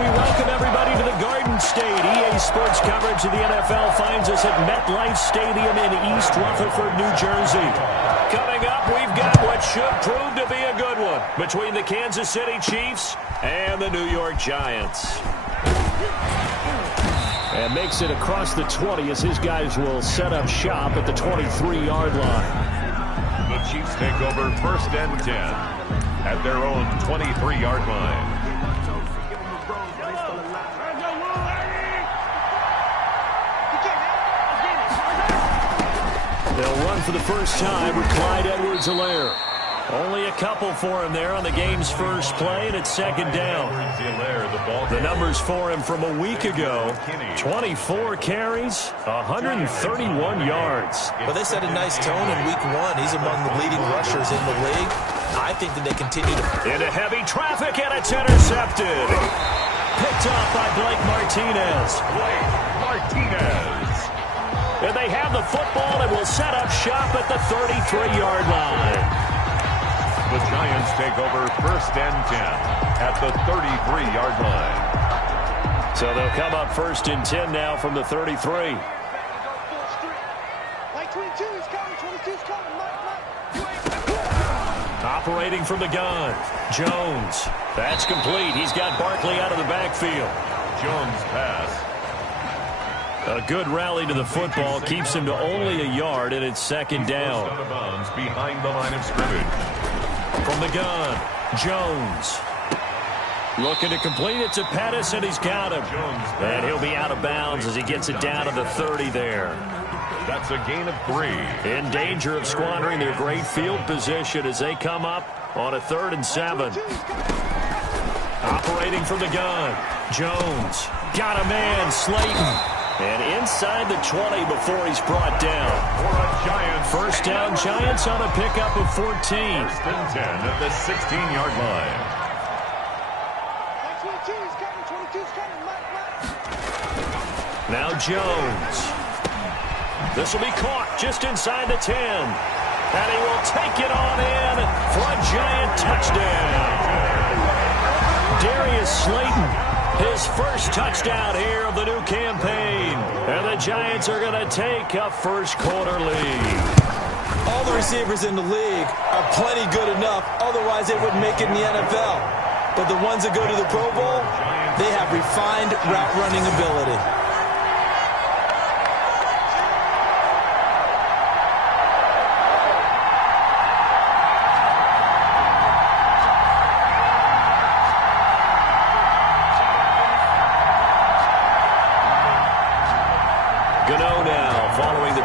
we welcome everybody to the Garden State. EA Sports coverage of the NFL finds us at MetLife Stadium in East Rutherford, New Jersey. Coming up, we've got what should prove to be a good one between the Kansas City Chiefs and the New York Giants. And makes it across the 20 as his guys will set up shop at the 23-yard line. The Chiefs take over 1st and 10 at their own 23-yard line. They'll run for the first time with Clyde Edwards-Helaire. Only a couple for him there on the game's first play, and it's 2nd down. The numbers for him from a week ago: 24 carries, 131 yards. Well, they set a nice tone in week 1. He's among the leading rushers in the league. I think that they continue to... Into heavy traffic, and it's intercepted. Picked off by Blake Martinez. And they have the football and will set up shop at the 33-yard line. The Giants take over 1st and 10 at the 33-yard line. So they'll come up 1st and 10 now from the 33. Operating from the gun, Jones. That's complete. He's got Barkley out of the backfield. Jones pass. A good rally to the football keeps him to only a yard, and it's 2nd down. Out of bounds behind the line of scrimmage. From the gun, Jones. Looking to complete it to Pettis, and he's got him. And he'll be out of bounds as he gets it down to the 30 there. That's a gain of 3. In danger of squandering their great field position as they come up on a 3rd and 7. Operating from the gun, Jones. Got a man, Slayton. And inside the 20 before he's brought down. First down, Giants on a pickup of 14. 1st and 10 at the 16-yard line. Now Jones. This will be caught just inside the 10. And he will take it on in for a Giant touchdown. Darius Slayton. His first touchdown here of the new campaign. And the Giants are going to take a first-quarter lead. All the receivers in the league are plenty good enough, otherwise they wouldn't make it in the NFL. But the ones that go to the Pro Bowl, they have refined route-running ability.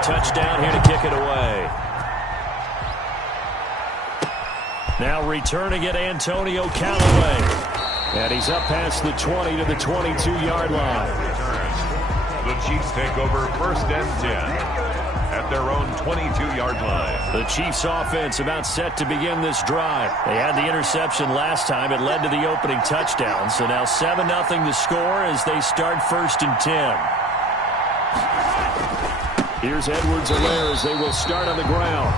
Touchdown here to kick it away. Now returning it, Antonio Callaway. And he's up past the 20 to the 22-yard line. The Chiefs take over 1st and 10 at their own 22-yard line. The Chiefs offense about set to begin this drive. They had the interception last time. It led to the opening touchdown. So now 7-0 the score as they start 1st and 10. Here's Edwards-Helaire as they will start on the ground.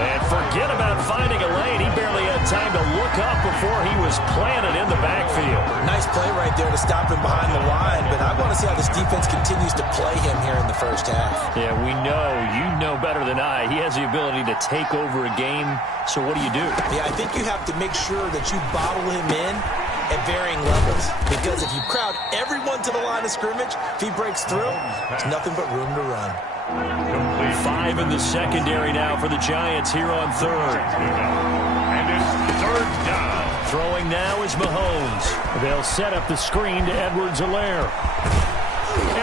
And forget about finding a lane. He barely had time to look up before he was planted in the backfield. Nice play right there to stop him behind the line, but I want to see how this defense continues to play him here in the first half. Yeah, we know. You know better than I. He has the ability to take over a game, so what do you do? Yeah, I think you have to make sure that you bottle him in at varying levels, because if you crowd everyone to the line of scrimmage, if he breaks through, there's nothing but room to run. 5 in the secondary now for the Giants here on 3rd. And it's 3rd down. Throwing now is Mahomes. They'll set up the screen to Edwards-Helaire.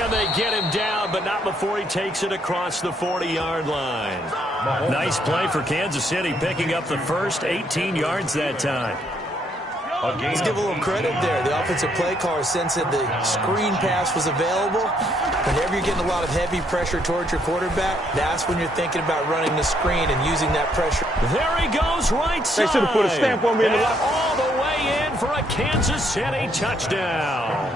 And they get him down, but not before he takes it across the 40-yard line. Nice play for Kansas City, picking up the first 18 yards that time. Let's give a little credit there. The offensive play caller sensed that the screen pass was available. Whenever you're getting a lot of heavy pressure towards your quarterback, that's when you're thinking about running the screen and using that pressure. There he goes, right side. They should have put a stamp on me in the locker. All the way in for a Kansas City touchdown.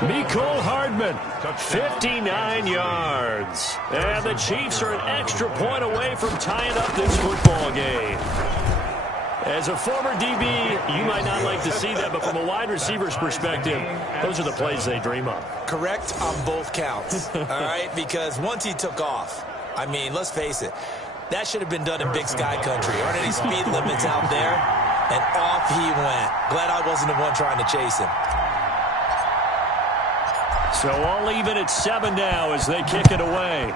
Mecole Hardman, 59 yards. And the Chiefs are an extra point away from tying up this football game. As a former DB, you might not like to see that, but from a wide receiver's perspective, those are the plays they dream of. Correct on both counts, all right? Because once he took off, I mean, let's face it, that should have been done in Big Sky country. Aren't any speed limits out there? And off he went. Glad I wasn't the one trying to chase him. So all even at 7 now as they kick it away.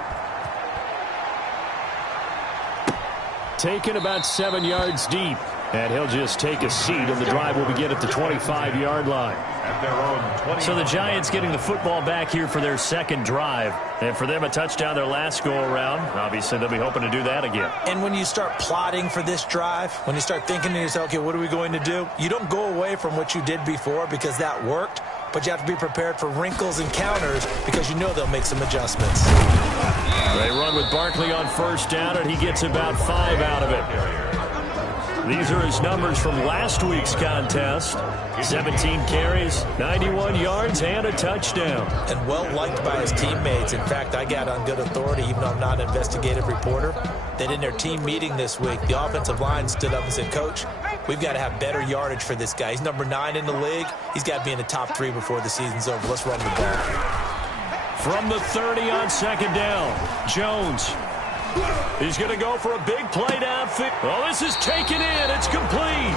Taken about 7 yards deep. And he'll just take a seat, and the drive will begin at the 25-yard line. At their own 20. So the Giants getting the football back here for their second drive. And for them, a touchdown their last go-around. Obviously, they'll be hoping to do that again. And when you start plotting for this drive, when you start thinking to yourself, okay, what are we going to do? You don't go away from what you did before because that worked, but you have to be prepared for wrinkles and counters because you know they'll make some adjustments. They run with Barkley on first down, and he gets about 5 out of it. These are his numbers from last week's contest. 17 carries, 91 yards, and a touchdown. And well-liked by his teammates. In fact, I got on good authority, even though I'm not an investigative reporter, that in their team meeting this week, the offensive line stood up and said, Coach, we've got to have better yardage for this guy. He's number 9 in the league. He's got to be in the top 3 before the season's over. Let's run the ball. From the 30 on second down, Jones. He's going to go for a big play downfield. Oh, this is taken in. It's complete.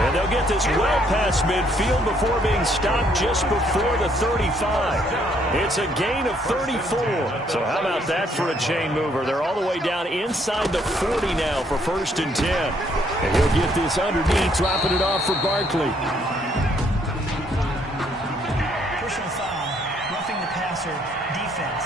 And they'll get this well past midfield before being stopped just before the 35. It's a gain of 34. So how about that for a chain mover? They're all the way down inside the 40 now for 1st and 10. And he'll get this underneath, dropping it off for Barkley. Personal foul, roughing the passer, defense.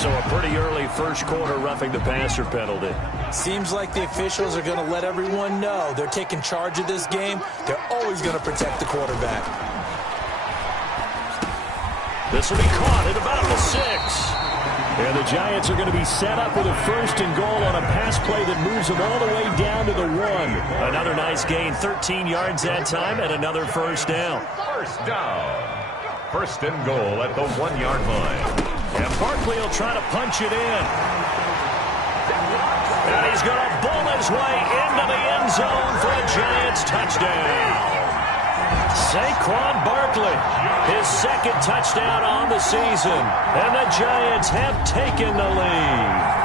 So a pretty early first quarter roughing the passer penalty. Seems like the officials are going to let everyone know they're taking charge of this game. They're always going to protect the quarterback. This will be caught at about the 6. And the Giants are going to be set up with a 1st and goal on a pass play that moves them all the way down to the 1. Another nice gain, 13 yards that time, and another first down. First down. 1st and goal at the 1-yard line. And Barkley will try to punch it in. And he's going to bull his way into the end zone for a Giants touchdown. Saquon Barkley, his 2nd touchdown on the season. And the Giants have taken the lead.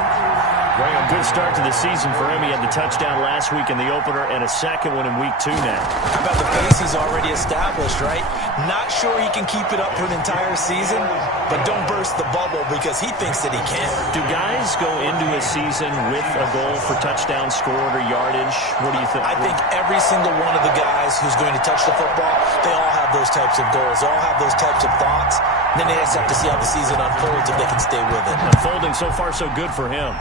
Good start to the season for him. He had the touchdown last week in the opener and a 2nd one in week 2 now. How about the pace he's already established, right? Not sure he can keep it up for an entire season, but don't burst the bubble because he thinks that he can. Do guys go into a season with a goal for touchdown scored or yardage? What do you think? I think every single one of the guys who's going to touch the football, they all have those types of goals. They all have those types of thoughts. And then they just have to see how the season unfolds if they can stay with it. Unfolding so far so good for him.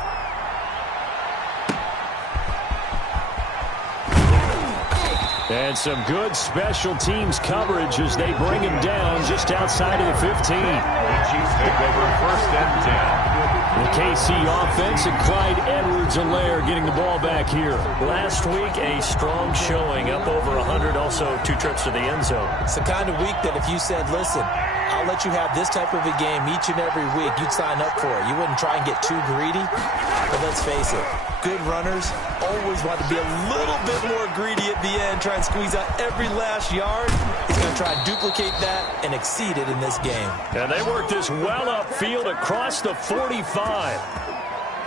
And some good special teams coverage as they bring him down just outside of the 15. The Chiefs take over 1st and 10. The KC offense and Clyde Edwards-Helaire getting the ball back here. Last week, a strong showing, up over 100, also 2 trips to the end zone. It's the kind of week that if you said, listen, I'll let you have this type of a game each and every week, you'd sign up for it. You wouldn't try and get too greedy. But let's face it, good runners always want to be a little bit more greedy at the end, try and squeeze out every last yard. He's going to try and duplicate that and exceed it in this game. And they work this well upfield across the 45.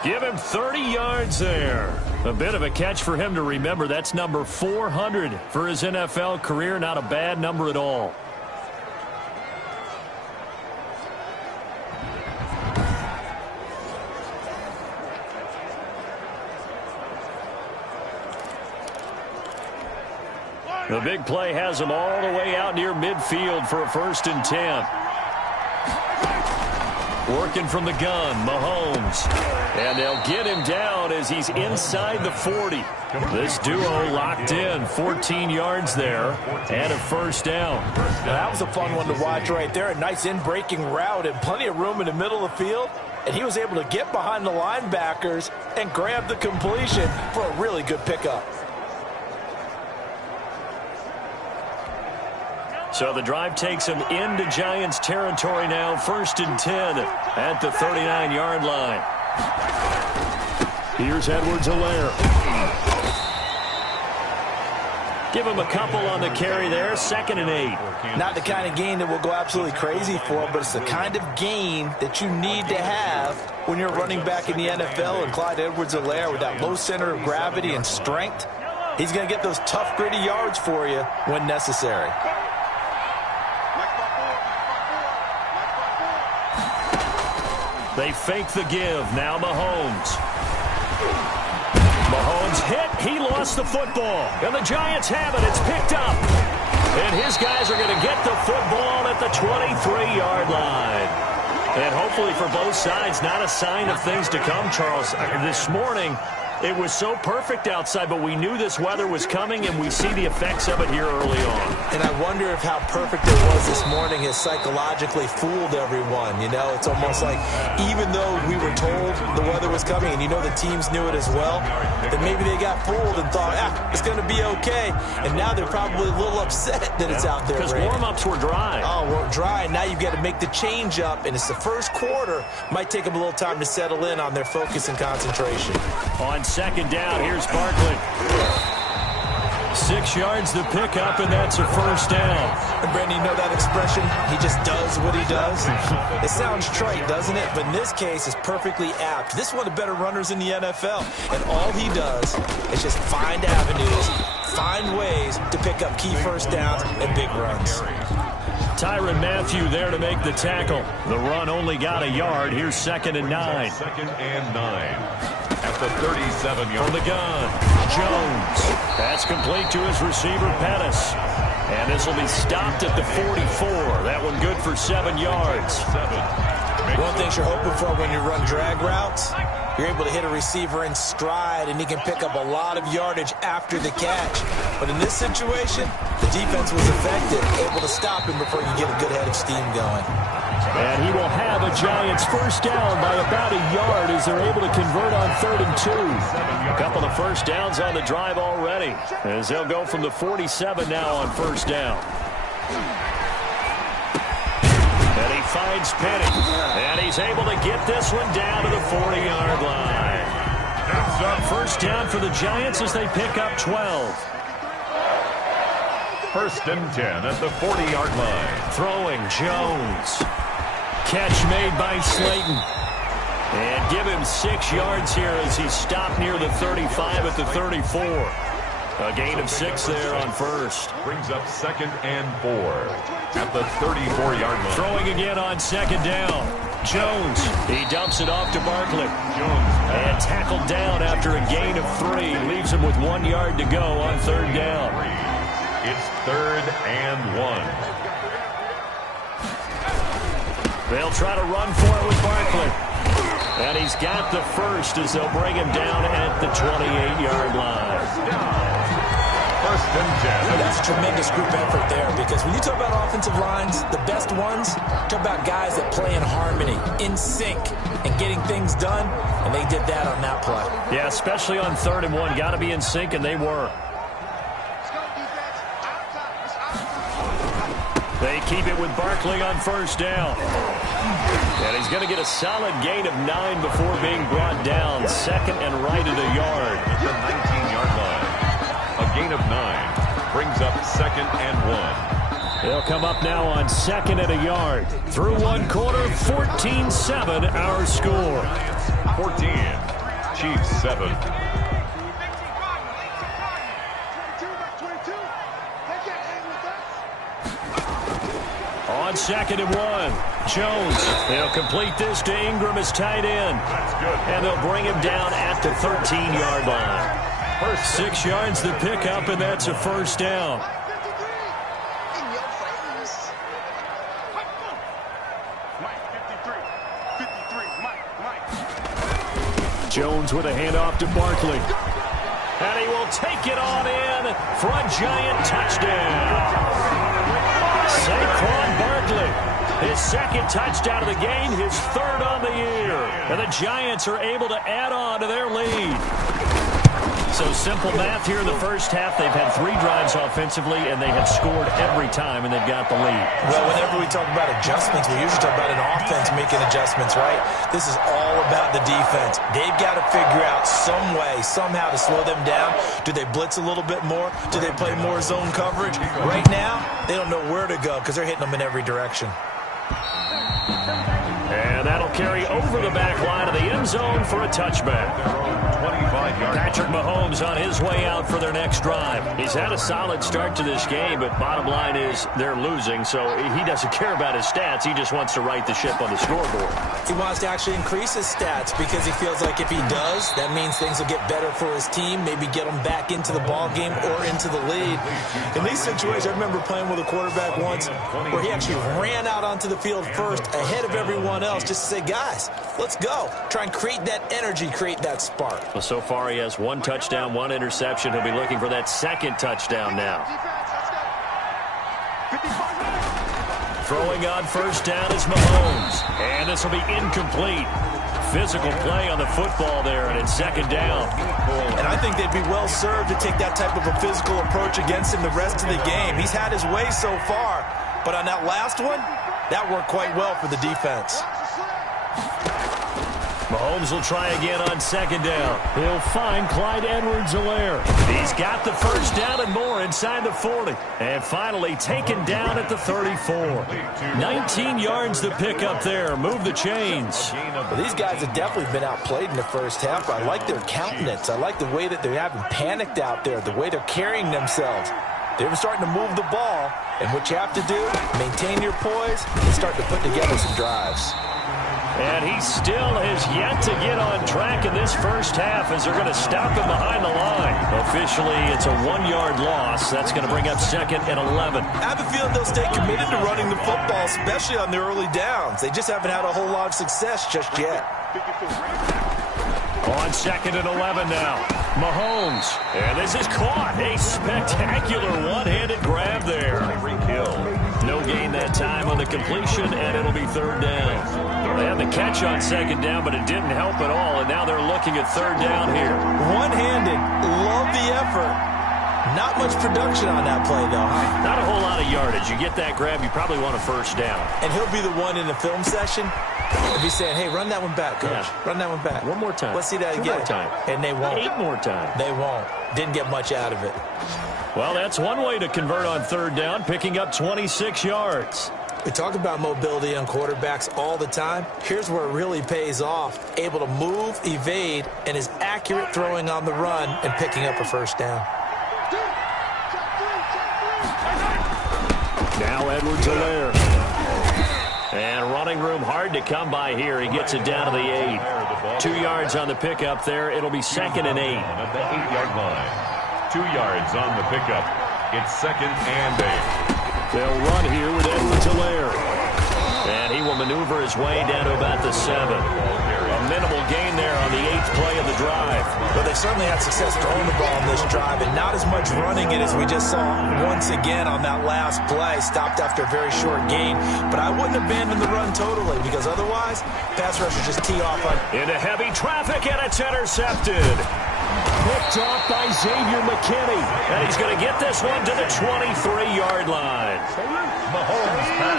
Give him 30 yards there. A bit of a catch for him to remember. That's number 400 for his NFL career. Not a bad number at all. The big play has him all the way out near midfield for a 1st and 10. Working from the gun, Mahomes. And they'll get him down as he's inside the 40. This duo locked in, 14 yards there, and a 1st down. Now, that was a fun one to watch right there. A nice in-breaking route and plenty of room in the middle of the field. And he was able to get behind the linebackers and grab the completion for a really good pickup. So the drive takes him into Giants territory now, 1st and 10 at the 39-yard line. Here's Edwards-Helaire. Give him a couple on the carry there. 2nd and 8. Not the kind of gain that we'll go absolutely crazy for, but it's the kind of gain that you need to have when you're running back in the NFL. And Clyde Edwards-Helaire, with that low center of gravity and strength, he's going to get those tough, gritty yards for you when necessary. They fake the give. Now Mahomes. Mahomes hit. He lost the football. And the Giants have it. It's picked up. And his guys are going to get the football at the 23-yard line. And hopefully for both sides, not a sign of things to come, Charles. This morning, it was so perfect outside, but we knew this weather was coming, and we see the effects of it here early on. And I wonder if how perfect it was this morning has psychologically fooled everyone. You know, it's almost like even though we were told the weather was coming, and you know the teams knew it as well, that maybe they got fooled and thought, it's going to be okay. And now they're probably a little upset that it's out there. Because warm-ups were dry. Oh, we're dry, and now you've got to make the change up, and it's the first quarter. Might take them a little time to settle in on their focus and concentration. On 2nd down, here's Barkley. 6 yards the pickup, and that's a 1st down. And Brandon, you know that expression? He just does what he does. It sounds trite, doesn't it? But in this case, it's perfectly apt. This is one of the better runners in the NFL. And all he does is just find avenues, find ways to pick up key 1st downs and big runs. Tyrann Mathieu there to make the tackle. The run only got a yard. Here's 2nd and 9. 2nd and 9. At the 37-yard from the gun, Jones. That's complete to his receiver, Pettis. And this will be stopped at the 44. That one good for 7 yards. One thing you're hoping for when you run drag routes, you're able to hit a receiver in stride, and he can pick up a lot of yardage after the catch. But in this situation, the defense was effective, able to stop him before you get a good head of steam going. And he will have a Giants 1st down by about a yard as they're able to convert on 3rd and 2. A couple of 1st downs on the drive already, as they'll go from the 47 now on 1st down. And he finds Penny, and he's able to get this one down to the 40-yard line. 1st down for the Giants as they pick up 12. 1st and 10 at the 40-yard line. Throwing Jones. Catch made by Slayton. And give him 6 yards here as he's stopped near the 35 at the 34. A gain of 6 there on 1st. Brings up 2nd and 4 at the 34-yard line. Throwing again on 2nd down. Jones. He dumps it off to Barkley. Jones. And tackled down after a gain of 3. Leaves him with 1 yard to go on 3rd down. It's 3rd and 1. They'll try to run for it with Barkley. And he's got the 1st as they'll bring him down at the 28-yard line. 1st and 10. That's a tremendous group effort there, because when you talk about offensive lines, the best ones, talk about guys that play in harmony, in sync, and getting things done, and they did that on that play. Yeah, especially on 3rd and 1. Got to be in sync, and they were. They keep it with Barkley on 1st down. And he's going to get a solid gain of 9 before being brought down. 2nd and right at a yard. At the 19-yard line. A gain of 9 brings up 2nd and 1. They'll come up now on 2nd and a yard. Through 1 quarter, 14-7 our score. 14. Chiefs 7. On 2nd and 1, Jones. They'll complete this to Ingram as tight end. That's good. And they'll bring him down at the 13-yard line. 6 yards the pickup, and that's a 1st down. Jones with a handoff to Barkley. And he will take it on in for a Giant touchdown. Saquon Barkley, his 2nd touchdown of the game, his 3rd on the year. And the Giants are able to add on to their lead. So simple math here in the first half. They've had 3 drives offensively, and they have scored every time, and they've got the lead. Well, whenever we talk about adjustments, we usually talk about an offense making adjustments, right? This is all about the defense. They've got to figure out some way, somehow to slow them down. Do they blitz a little bit more? Do they play more zone coverage? Right now, they don't know where to go because they're hitting them in every direction. And that'll carry over the back line of the end zone for a touchback. Patrick Mahomes on his way out for their next drive. He's had a solid start to this game, but bottom line is they're losing, so he doesn't care about his stats. He just wants to right the ship on the scoreboard. He wants to actually increase his stats because he feels like if he does, that means things will get better for his team, maybe get them back into the ball game or into the lead. In these situations, I remember playing with a quarterback once where he actually ran out onto the field first ahead of everyone else just to say, guys, let's go. Try and create that energy, create that spark. Well, so far he has 1 touchdown, 1 interception. He'll be looking for that 2nd touchdown now. Throwing on first down is Mahomes. And this will be incomplete. Physical play on the football there, and it's 2nd down. And I think they'd be well served to take that type of a physical approach against him the rest of the game. He's had his way so far, but on that last one, that worked quite well for the defense. Mahomes will try again on 2nd down. He'll find Clyde Edwards-Helaire. He's got the first down and more inside the 40. And finally taken down at the 34. 19 yards to pick up there. Move the chains. Well, these guys have definitely been outplayed in the first half. I like their countenance. I like the way that they haven't panicked out there, the way they're carrying themselves. They're starting to move the ball. And what you have to do, maintain your poise and start to put together some drives. And he still has yet to get on track in this first half as they're going to stop him behind the line. Officially, it's a 1-yard loss. That's going to bring up 2nd and 11. I have a feeling they'll stay committed to running the football, especially on the early downs. They just haven't had a whole lot of success just yet. On 2nd and 11 now. Mahomes. And this is caught. A spectacular one-handed grab there. No gain that time on the completion, and it'll be 3rd down. They had the catch on 2nd down, but it didn't help at all, and now they're looking at 3rd down here. One-handed. Love the effort. Not much production on that play, though, huh? Not a whole lot of yardage. You get that grab, you probably want a 1st down. And he'll be the one in the film session. He'll be saying, hey, run that one back, coach. Yeah. Run that one back. One more time. Let's see that 2 again. more time. And they won't. 8 more times. They won't. Didn't get much out of it. Well, that's one way to convert on 3rd down, picking up 26 yards. We talk about mobility on quarterbacks all the time. Here's where it really pays off. Able to move, evade, and is accurate throwing on the run and picking up a 1st down. Now Edwards-Helaire. And running room hard to come by here. He gets it down to the 8. 2 yards on the pickup there. It'll be 2nd and 8. At the 8-yard line. 2 yards on the pickup. It's 2nd and 8. They'll run here with Edwards-Helaire. And he will maneuver his way down to about the 7. A minimal gain there on the 8th play of the drive. Well, they certainly had success throwing the ball on this drive, and not as much running it as we just saw once again on that last play. Stopped after a very short gain, but I wouldn't abandon the run totally because otherwise, pass rushers just tee off on. Into heavy traffic, and it's intercepted. Picked off by Xavier McKinney. And he's going to get this one to the 23-yard line.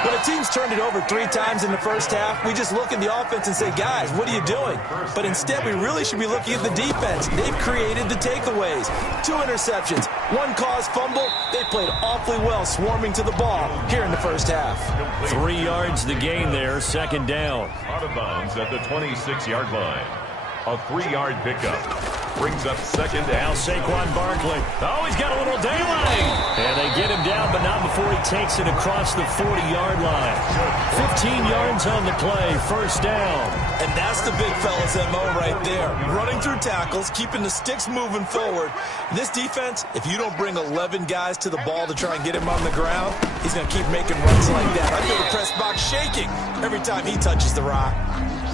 When a team's turned it over 3 times in the first half, we just look at the offense and say, guys, what are you doing? But instead, we really should be looking at the defense. They've created the takeaways. 2 interceptions, 1 caused fumble. They played awfully well swarming to the ball here in the first half. 3 yards the gain there, 2nd down. Out of bounds at the 26-yard line. A 3-yard pickup. Brings up 2nd Now down. Saquon Barkley. Oh, he's got a little daylight. And they get him down, but not before he takes it across the 40-yard line. 15 yards on the play, 1st down. And that's the big fella's MO right there. Running through tackles, keeping the sticks moving forward. This defense, if you don't bring 11 guys to the ball to try and get him on the ground, he's going to keep making runs like that. I feel the press box shaking every time he touches the rock.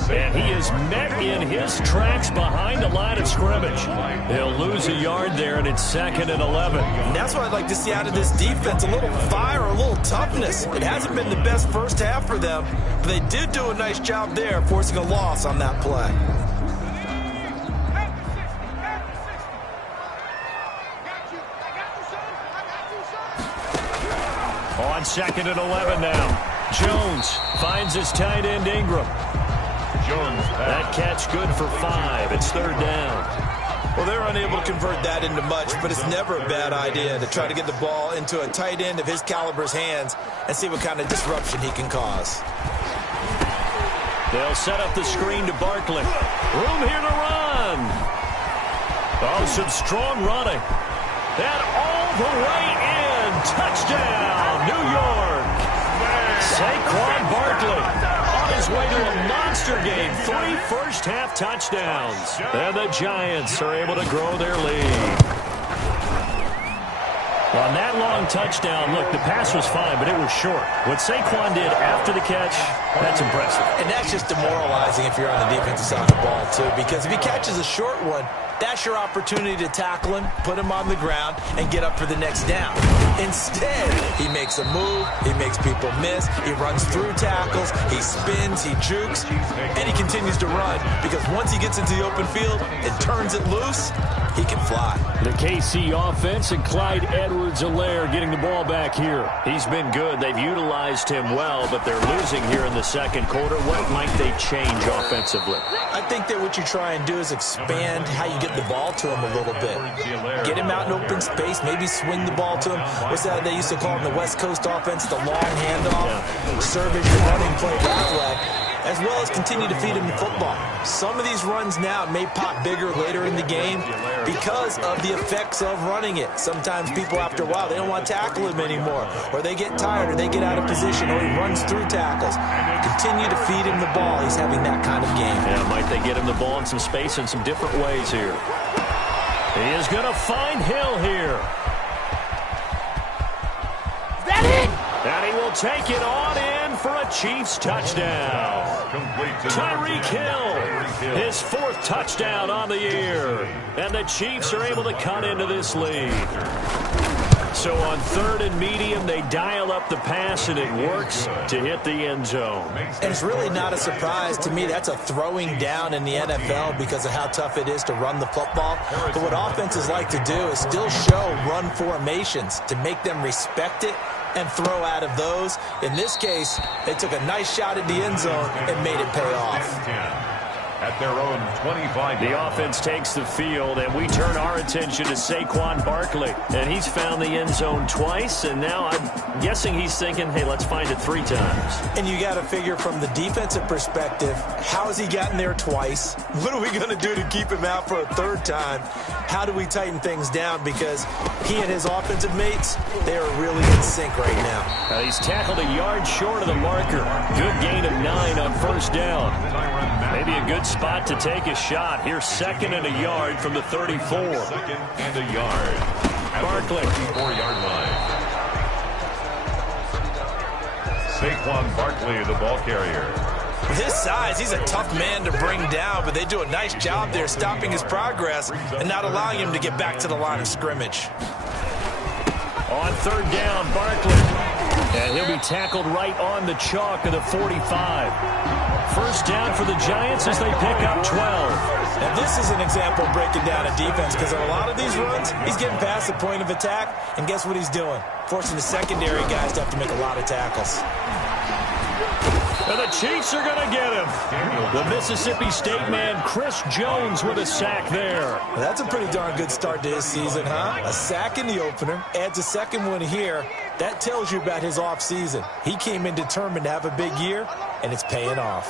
And he is met in his tracks behind the line of scrimmage. He'll lose a yard there, and it's 2nd and 11. And that's what I'd like to see out of this defense, a little fire, a little toughness. It hasn't been the best first half for them, but they did do a nice job there, forcing a loss on that play. on 2nd and 11 now. Jones finds his tight end Ingram. That catch good for 5. It's 3rd down. Well, they're unable to convert that into much, but it's never a bad idea to try to get the ball into a tight end of his caliber's hands and see what kind of disruption he can cause. They'll set up the screen to Barkley. Room here to run. Oh, some strong running. That all the way in. Touchdown, New York. Saquon Barkley on his way to a monster game. 3 first-half touchdowns. And the Giants are able to grow their lead. On that long touchdown, look, the pass was fine, but it was short. What Saquon did after the catch, that's impressive. And that's just demoralizing if you're on the defensive side of the ball, too, because if he catches a short one, that's your opportunity to tackle him, put him on the ground, and get up for the next down. Instead, he makes a move, he makes people miss, he runs through tackles, he spins, he jukes, and he continues to run, because once he gets into the open field and turns it loose, he can fly. The KC offense and Clyde Edwards-Helaire getting the ball back here. He's been good. They've utilized him well, but they're losing here in the second quarter. What might they change offensively? I think that what you try and do is expand how you get the ball to him a little bit. Get him out in open space, maybe swing the ball to him. What's that they used to call in the West Coast offense, the long handoff? Yeah. Serve as your running play outlet, as well as continue to feed him the football. Some of these runs now may pop bigger later in the game because of the effects of running it. Sometimes people, after a while, they don't want to tackle him anymore, or they get tired, or they get out of position, or he runs through tackles. Continue to feed him the ball. He's having that kind of game. Yeah, might they get him the ball in some space in some different ways here. He is going to find Hill here. Is that it? And he will take it on in for a Chiefs touchdown. Tyreek Hill, his 4th touchdown on the year. And the Chiefs are able to cut into this lead. So on 3rd and medium, they dial up the pass, and it works to hit the end zone. And it's really not a surprise to me. That's a throwing down in the NFL because of how tough it is to run the football. But what offenses like to do is still show run formations to make them respect it and throw out of those. In this case, they took a nice shot at the end zone and made it pay off. At their own 25. The offense takes the field, and we turn our attention to Saquon Barkley. And he's found the end zone twice, and now I'm guessing he's thinking, hey, let's find it 3 times. And you got to figure from the defensive perspective, how has he gotten there twice? What are we going to do to keep him out for a 3rd time? How do we tighten things down? Because he and his offensive mates, they are really in sync right now. He's tackled a yard short of the marker. Good gain of 9 on 1st down. Maybe a good spot to take a shot. Here's 2nd and a yard from the 34. 2nd and a yard. Barkley. 34-yard line. Saquon Barkley, the ball carrier. With his size, he's a tough man to bring down, but they do a nice job there stopping his progress and not allowing him to get back to the line of scrimmage. On 3rd down, Barkley. And he'll be tackled right on the chalk of the 45. 1st down for the Giants as they pick up 12. Now, this is an example of breaking down a defense because in a lot of these runs, he's getting past the point of attack, and guess what he's doing? Forcing the secondary guys to have to make a lot of tackles. And the Chiefs are going to get him. The Mississippi State man, Chris Jones, with a sack there. Well, that's a pretty darn good start to his season, huh? A sack in the opener, adds a 2nd one here. That tells you about his offseason. He came in determined to have a big year, and it's paying off.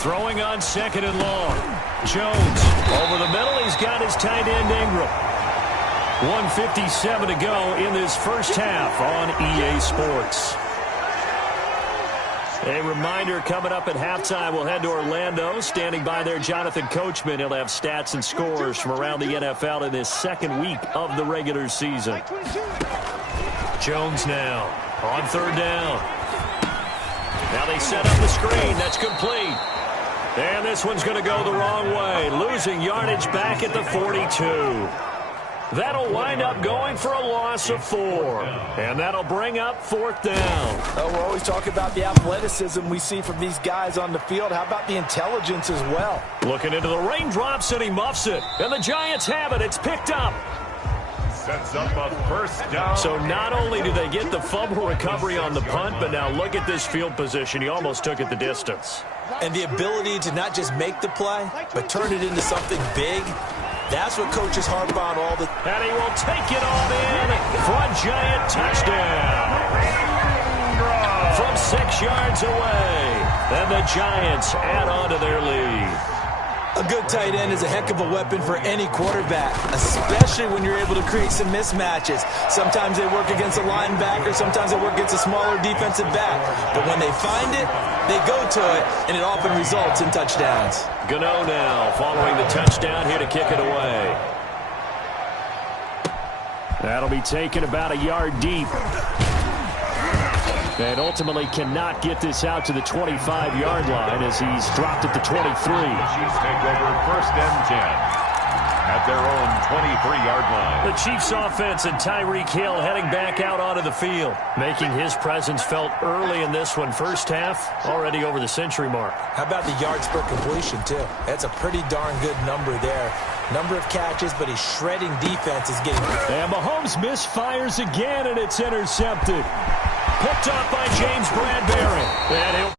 Throwing on 2nd and long. Jones over the middle. He's got his tight end Ingram. 1:57 to go in this 1st half on EA Sports. A reminder, coming up at halftime, we'll head to Orlando. Standing by there, Jonathan Coachman. He'll have stats and scores from around the NFL in this 2nd week of the regular season. Jones now on 3rd down. Now they set up the screen. That's complete. And this one's going to go the wrong way. Losing yardage back at the 42. That'll wind up going for a loss of 4. And that'll bring up 4th down. Oh, we're always talking about the athleticism we see from these guys on the field. How about the intelligence as well? Looking into the raindrops, and he muffs it. And the Giants have it. It's picked up. sets up a first down. So not only do they get the fumble recovery on the punt, but now look at this field position. He almost took it the distance. And the ability to not just make the play, but turn it into something big, that's what coaches harp on all the... And he will take it on in for a giant touchdown. From 6 yards away. And the Giants add on to their lead. A good tight end is a heck of a weapon for any quarterback, especially when you're able to create some mismatches. Sometimes they work against a linebacker, sometimes they work against a smaller defensive back. But when they find it, they go to it, and it often results in touchdowns. Gano now following the touchdown here to kick it away. That'll be taken about a yard deep. And ultimately cannot get this out to the 25-yard line as he's dropped at the 23. The Chiefs take over first and 10 at their own 23-yard line. The Chiefs offense and Tyreek Hill heading back out onto the field, making his presence felt early in this one. First half, already over the century mark. How about the yards per completion, too? That's a pretty darn good number there. Number of catches, but his shredding defense is getting... And Mahomes misfires again, and it's intercepted. Picked up by James Bradbury. And he'll